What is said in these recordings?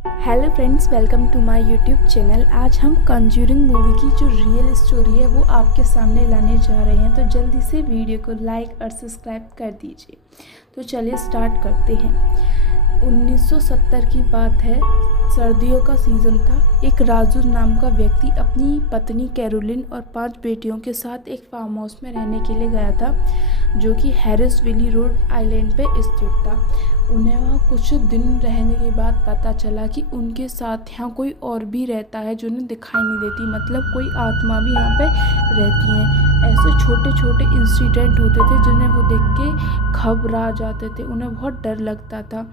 Hello friends, welcome to my YouTube channel. आज हम Conjuring movie की जो रियल स्टोरी है वो आपके सामने लाने जा रहे हैं, तो जल्दी से वीडियो को लाइक और सब्सक्राइब कर दीजिए। तो चलिए स्टार्ट करते हैं। 1970 की बात है, सर्दियों का सीज़न था। एक राजू नाम का व्यक्ति अपनी पत्नी कैरोलिन और 5 बेटियों के साथ एक फार्म हाउस में रहने के लिए गया था, जो कि हैरिस विली रोड आइलैंड पे स्थित था। उन्हें वहाँ कुछ दिन रहने के बाद पता चला कि उनके साथ यहाँ कोई और भी रहता है जो उन्हें दिखाई नहीं देती, मतलब कोई आत्मा भी यहाँ पे रहती हैं। ऐसे छोटे छोटे इंसिडेंट होते थे जिन्हें वो देख के घबरा जाते थे, उन्हें बहुत डर लगता था।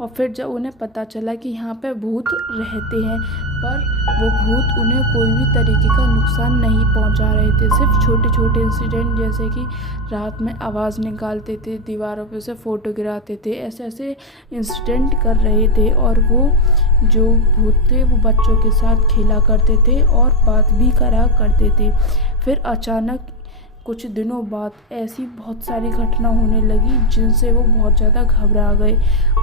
और फिर जब उन्हें पता चला कि यहाँ पे भूत रहते हैं, पर वो भूत उन्हें कोई भी तरीके का नुकसान नहीं पहुँचा रहे थे। सिर्फ छोटे छोटे इंसिडेंट, जैसे कि रात में आवाज़ निकालते थे, दीवारों पे से फ़ोटो गिराते थे, ऐसे ऐसे इंसिडेंट कर रहे थे। और वो जो भूत थे वो बच्चों के साथ खेला करते थे और बात भी करा करते थे। फिर अचानक कुछ दिनों बाद ऐसी बहुत सारी घटना होने लगी जिनसे वो बहुत ज़्यादा घबरा गए।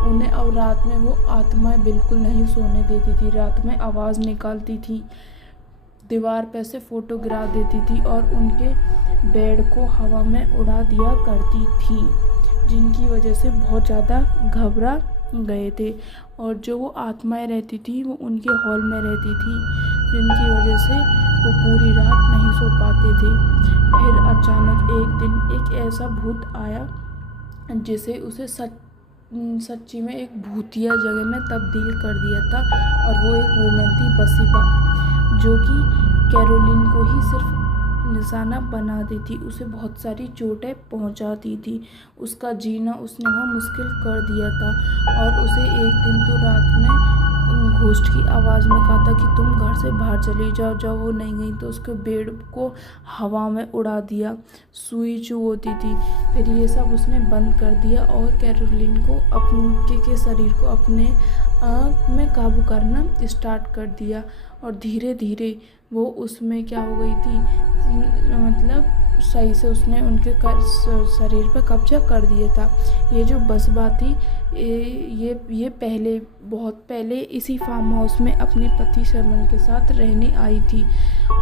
उन्हें अब रात में वो आत्माएं बिल्कुल नहीं सोने देती थी, रात में आवाज़ निकालती थी, दीवार पे से फ़ोटो गिरा देती थी और उनके बेड को हवा में उड़ा दिया करती थी, जिनकी वजह से बहुत ज़्यादा घबरा गए थे। और जो वो आत्माएं रहती थी वो उनके हॉल में रहती थी, जिनकी वजह से वो पूरी रात नहीं सो पाते थे। फिर अचानक एक दिन एक ऐसा भूत आया जिसे उसे सच्ची में एक भूतिया जगह में तब्दील कर दिया था। और वो एक वूमेन थी, बसीबा, जो कि कैरोलिन को ही सिर्फ निशाना बनाती थी, उसे बहुत सारी चोटें पहुंचाती थी, उसका जीना उसने वहाँ मुश्किल कर दिया था। और उसे एक दिन तो रात में घोस्ट की आवाज़ में कहा था कि तुम घर से बाहर चली जाओ। जब वो नहीं गई तो उसके बेड को हवा में उड़ा दिया, सुई चुभती थी। फिर ये सब उसने बंद कर दिया और कैरोलिन को अपने के शरीर को अपने में काबू करना स्टार्ट कर दिया। और धीरे धीरे वो उसमें क्या हो गई थी, मतलब सही से उसने उनके शरीर पर कब्जा कर दिया था। ये जो बसबा थी, ये पहले, बहुत पहले इसी फार्म हाउस में अपने पति शर्मन के साथ रहने आई थी।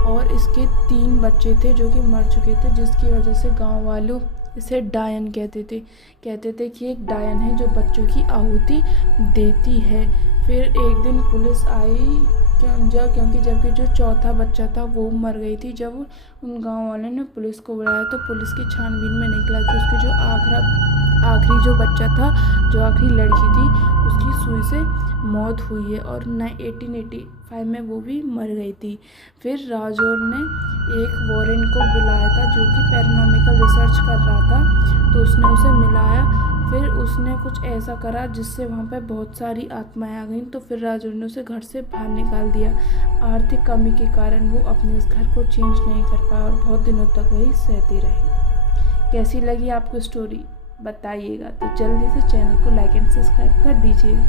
और इसके 3 बच्चे थे जो कि मर चुके थे, जिसकी वजह से गांव वालों इसे डायन कहते थे कि एक डायन है जो बच्चों की आहुति देती है। फिर एक दिन पुलिस आई, क्योंकि जबकि जो चौथा बच्चा था वो मर गई थी। जब उन गांव वालों ने पुलिस को बुलाया तो पुलिस की छानबीन में निकला कि उसके जो आखिरी जो बच्चा था, जो आखिरी लड़की थी, उसकी सुई से मौत हुई है और 1885 में वो भी मर गई थी। फिर राजौर ने एक वॉरेन को बुलाया था जो कि पैरानॉर्मल रिसर्च कर रहा था, तो उसने उसे मिलाया। फिर उसने कुछ ऐसा करा जिससे वहाँ पे बहुत सारी आत्माएं आ गईं, तो फिर राजौर ने उसे घर से बाहर निकाल दिया। आर्थिक कमी के कारण वो अपने इस घर को चेंज नहीं कर पाया और बहुत दिनों तक वही सहती रही। कैसी लगी आपको स्टोरी बताइएगा, तो जल्दी से चैनल को लाइक एंड सब्सक्राइब कर दीजिए।